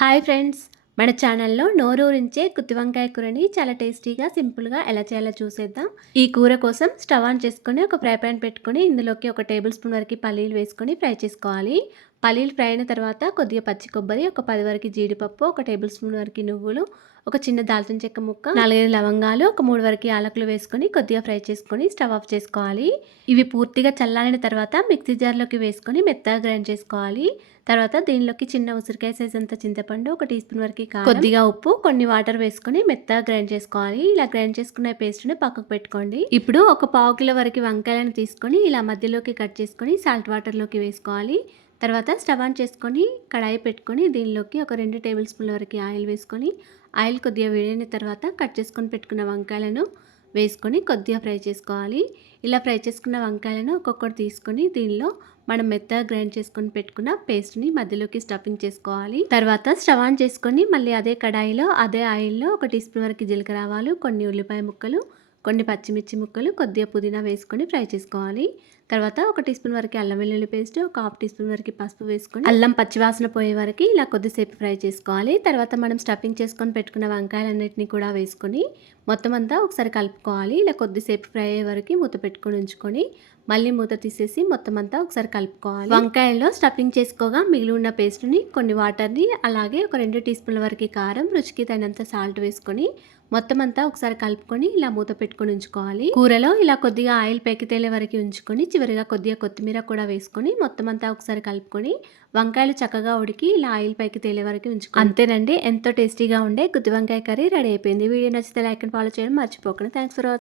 Hi friends, మన ఛానల్లో నోరూరించే గుత్తి వంకాయ కూరని చాలా టేస్టీగా సింపుల్గా ఎలా చేయాలో చూసేద్దాం. ఈ కూర కోసం స్టవ్ ఆన్ చేసుకొని ఒక ఫ్రై పాన్ పెట్టుకొని ఇందులోకి ఒక టేబుల్ స్పూన్ వరకు పల్లీలు వేసుకొని ఫ్రై చేసుకోవాలి. పల్లీలు ఫ్రై అయిన తర్వాత కొద్దిగా పచ్చి కొబ్బరి, ఒక 10 వరకు జీడిపప్పు, ఒక టేబుల్ స్పూన్ వరకు నువ్వులు, ఒక చిన్న దాల్చిన చెక్క ముక్క, 4-5 లవంగాలు, ఒక 3 వరకు యాలకులు వేసుకొని కొద్దిగా ఫ్రై చేసుకొని స్టవ్ ఆఫ్ చేసుకోవాలి. ఇవి పూర్తిగా చల్లారిన తర్వాత మిక్సీ జార్లోకి వేసుకొని మెత్తగా గ్రైండ్ చేసుకోవాలి. తర్వాత దీనిలోకి చిన్న ఉసిరికాయ సైజ్ అంత చింతపండు, ఒక టీ స్పూన్ వరకు కారం, కొద్దిగా ఉప్పు, కొన్ని వాటర్ వేసుకొని మెత్తగా గ్రైండ్ చేసుకోవాలి. ఇలా గ్రైండ్ చేసుకున్న పేస్ట్ని పక్కకు పెట్టుకోండి. ఇప్పుడు ఒక 1/4 కిలో వరకు వంకాయలను తీసుకొని ఇలా మధ్యలోకి కట్ చేసుకొని సాల్ట్ వాటర్లోకి వేసుకోవాలి. తర్వాత స్టవ్ ఆన్ చేసుకొని కడాయి పెట్టుకొని దీనిలోకి ఒక 2 టేబుల్ స్పూన్ల వరకు ఆయిల్ వేసుకొని ఆయిల్ కొద్దిగా వేడైన తర్వాత కట్ చేసుకొని పెట్టుకున్న వంకాయలను వేసుకొని కొద్దిగా ఫ్రై చేసుకోవాలి. ఇలా ఫ్రై చేసుకున్న వంకాయలను ఒక్కొక్కటి తీసుకొని దీనిలో మనం మెత్తగా గ్రైండ్ చేసుకొని పెట్టుకున్న పేస్ట్ని మధ్యలోకి స్టఫింగ్ చేసుకోవాలి. తర్వాత స్టవ్ ఆన్ చేసుకొని మళ్ళీ అదే కడాయిలో అదే ఆయిల్లో ఒక టీ స్పూన్ వరకు జీలకర్ర ఆవాలు, కొన్ని ఉల్లిపాయ ముక్కలు, కొన్ని పచ్చిమిర్చి ముక్కలు, కొద్దిగా పుదీనా వేసుకొని ఫ్రై చేసుకోవాలి. తర్వాత ఒక టీ స్పూన్ వరకు అల్లం వెల్లుల్లి పేస్ట్, ఒక 1/2 టీ స్పూన్ వరకు పసుపు వేసుకొని అల్లం పచ్చివాసన పోయే వరకు ఇలా కొద్దిసేపు ఫ్రై చేసుకోవాలి. తర్వాత మనం స్టఫింగ్ చేసుకొని పెట్టుకున్న వంకాయలన్నిటిని కూడా వేసుకొని మొత్తం అంతా ఒకసారి కలుపుకోవాలి. ఇలా కొద్దిసేపు ఫ్రై అయ్యే వరకు మూత పెట్టుకొని ఉంచుకొని మళ్ళీ మూత తీసేసి మొత్తం అంతా ఒకసారి కలుపుకోవాలి. వంకాయల్లో స్టఫింగ్ చేసుకోగా మిగిలి ఉన్న పేస్ట్ని, కొన్ని వాటర్ని, అలాగే ఒక 2 టీ స్పూన్ల వరకు కారం, రుచికి తగినంత సాల్ట్ వేసుకొని మొత్తం అంతా ఒకసారి కలుపుకొని ఇలా మూత పెట్టుకొని ఉంచుకోవాలి. కూరలో ఇలా కొద్దిగా ఆయిల్ పైకి తేలే వరకు ఉంచుకొని చివరిగా కొద్దిగా కొత్తిమీర కూడా వేసుకొని మొత్తం అంతా ఒకసారి కలుపుకొని వంకాయలు చక్కగా ఉడికి ఇలా ఆయిల్ పైకి తేలే వరకు ఉంచుకోవాలి. అంతేనండి, ఎంతో టేస్టీగా ఉండే గుత్తి వంకాయ కర్రీ రెడీ అయిపోయింది. వీడియో నచ్చితే లైక్ అండ్ ఫాలో చేయడం మర్చిపోకండి. Thanks for watching.